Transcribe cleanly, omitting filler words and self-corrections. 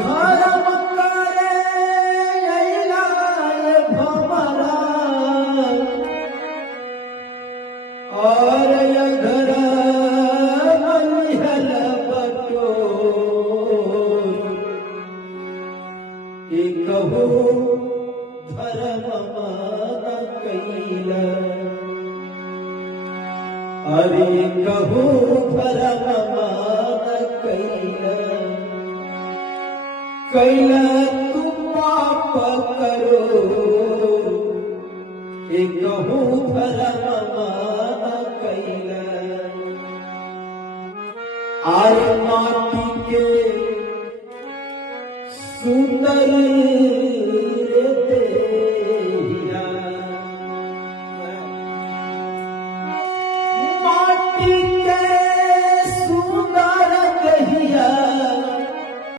धर्म करे अइलाय भमरा और अधर्म निहल बटोर कहू धर्म मान कैला अरे कहू धर्म मान कैला कैला तू पाप करो कहू धर्म मान कैला आर माटी के सुंदर